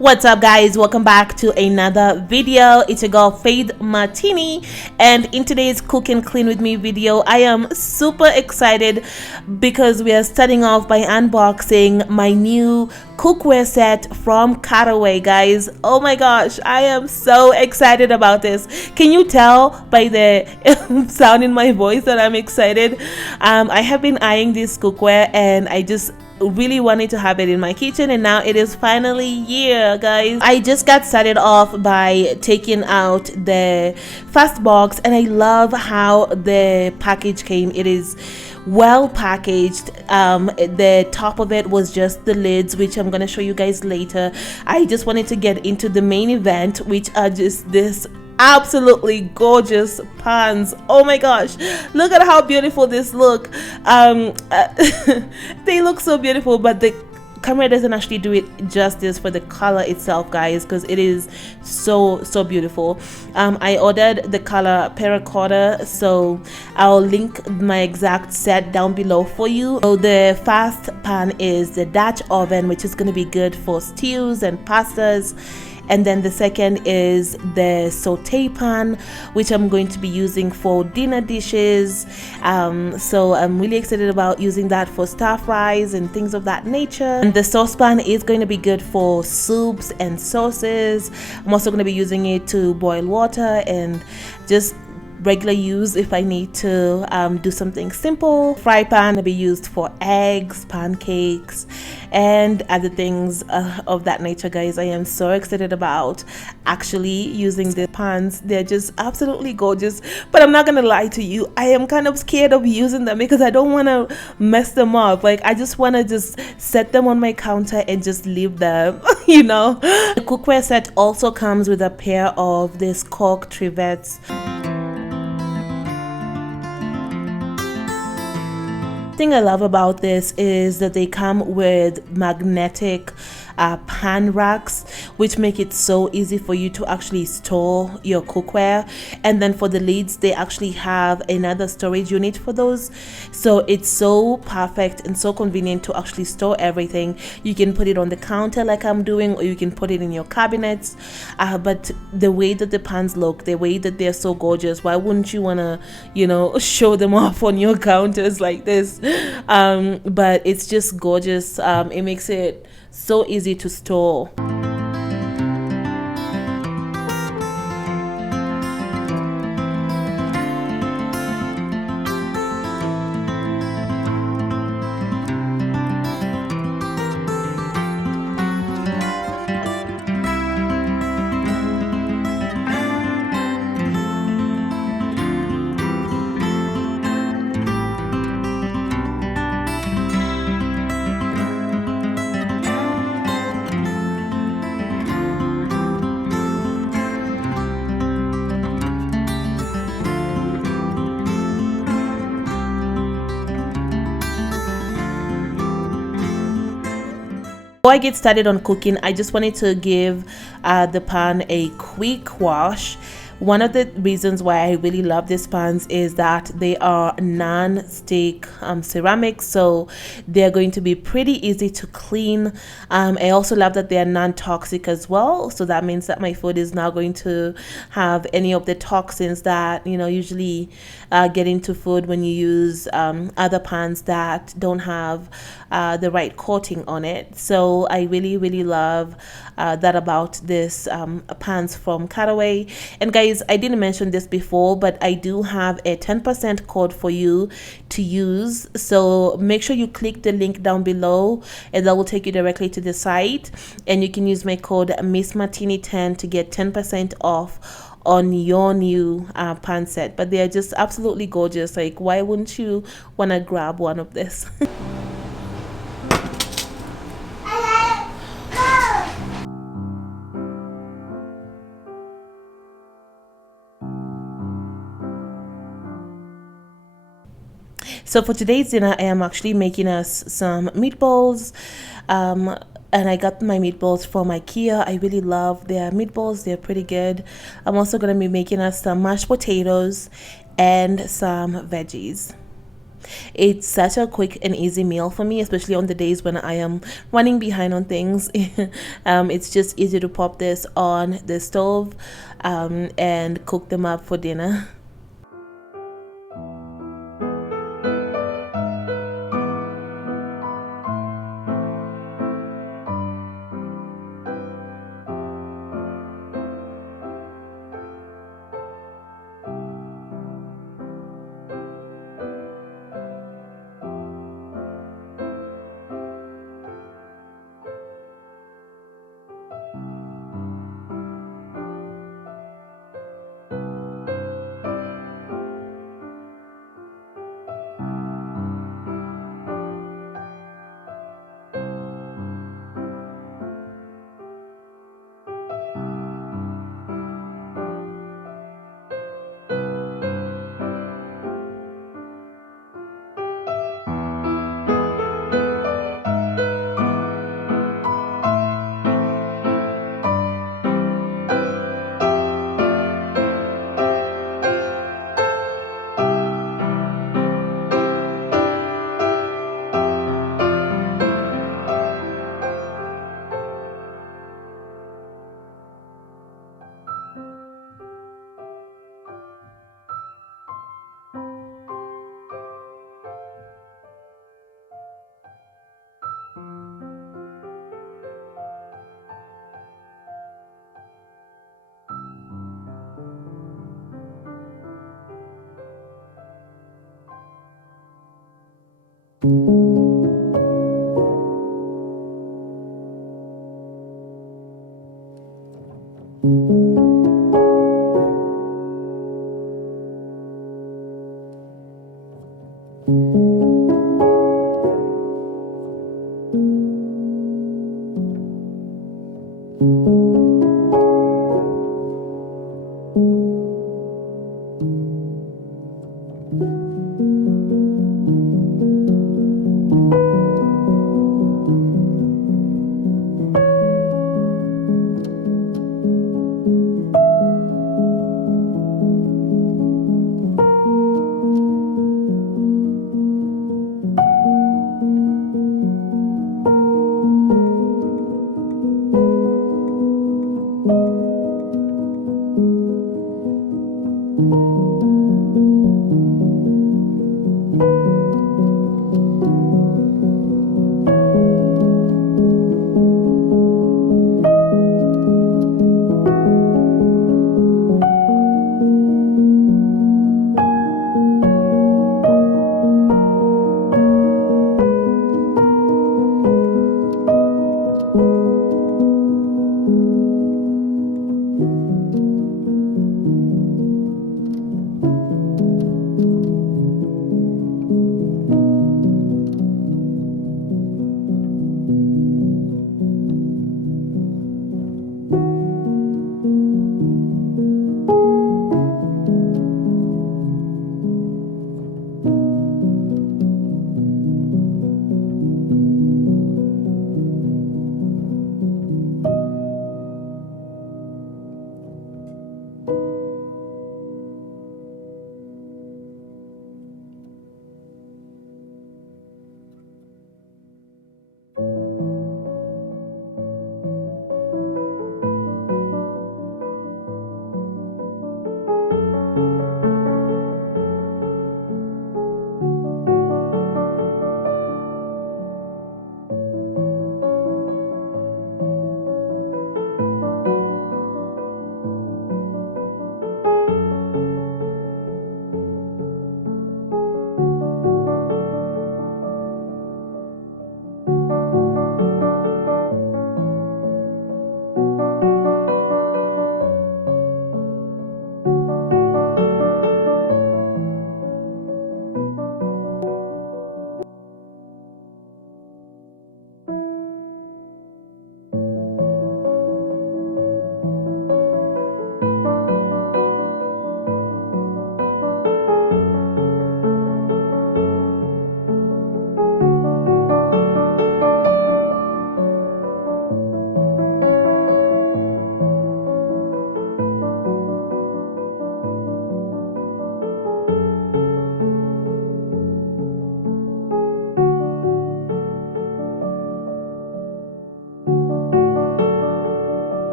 What's up, guys? Welcome back to another video. It's your girl Fave Matini, and in today's cook and clean with me video, I am super excited because we are starting off by unboxing my new cookware set from Caraway, guys. Oh my gosh, I am so excited about this. Can you tell by the sound in my voice that I'm excited? I have been eyeing this cookware and I just really wanted to have it in my kitchen, and now it is finally here, guys. I just got started off by taking out the first box, and I love how the package came. It is well packaged. The top of it was just the lids, which I'm gonna show you guys later. I just wanted to get into the main event, which are just this absolutely gorgeous pans. Oh my gosh, look at how beautiful this look. They look so beautiful, but the camera doesn't actually do it justice for the color itself, guys, because it is so beautiful. I ordered the color terracotta, so I'll link my exact set down below for you. So the first pan is the Dutch oven, which is going to be good for stews and pastas. And then the second is the saute pan, which I'm going to be using for dinner dishes. So I'm really excited about using that for stir fries and things of that nature. And the saucepan is going to be good for soups and sauces. I'm also going to be using it to boil water and just regular use if I need to do something simple. Fry pan will be used for eggs, pancakes, and other things of that nature, guys. I am so excited about actually using the pans. They're just absolutely gorgeous, but I'm not gonna lie to you, I am kind of scared of using them because I don't want to mess them up. Like, I just want to just set them on my counter and just leave them you know. The cookware set also comes with a pair of these cork trivets. Thing I love about this is that they come with magnetic pan racks, which make it so easy for you to actually store your cookware. And then for the lids, they actually have another storage unit for those, so it's so perfect and so convenient to actually store everything. You can put it on the counter like I'm doing, or you can put it in your cabinets. But the way that the pans look, the way that they're so gorgeous, why wouldn't you want to, you know, show them off on your counters like this? But it's just gorgeous. It makes it so easy to store. Before I get started on cooking, I just wanted to give the pan a quick wash. One of the reasons why I really love these pans is that they are non-stick ceramics, so they're going to be pretty easy to clean. I also love that they are non-toxic as well, so that means that my food is not going to have any of the toxins that, you know, usually get into food when you use other pans that don't have the right coating on it. So I really love that about this pans from Caraway. And guys, I didn't mention this before, but I do have a 10% code for you to use, so make sure you click the link down below and that will take you directly to the site, and you can use my code MissMatini10 to get 10% off on your new pan set. But they are just absolutely gorgeous. Like, why wouldn't you want to grab one of this? So for today's dinner, I am actually making us some meatballs. And I got my meatballs from IKEA. I really love their meatballs. They're pretty good. I'm also going to be making us some mashed potatoes and some veggies. It's such a quick and easy meal for me, especially on the days when I am running behind on things. It's just easy to pop this on the stove and cook them up for dinner.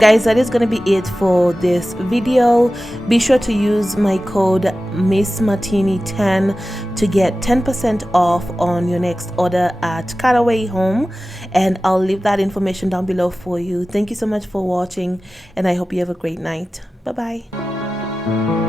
Guys, that is going to be it for this video. Be sure to use my code Miss Matini 10 to get 10% off on your next order at Caraway Home, and I'll leave that information down below for you. Thank you so much for watching, and I hope you have a great night. Bye bye.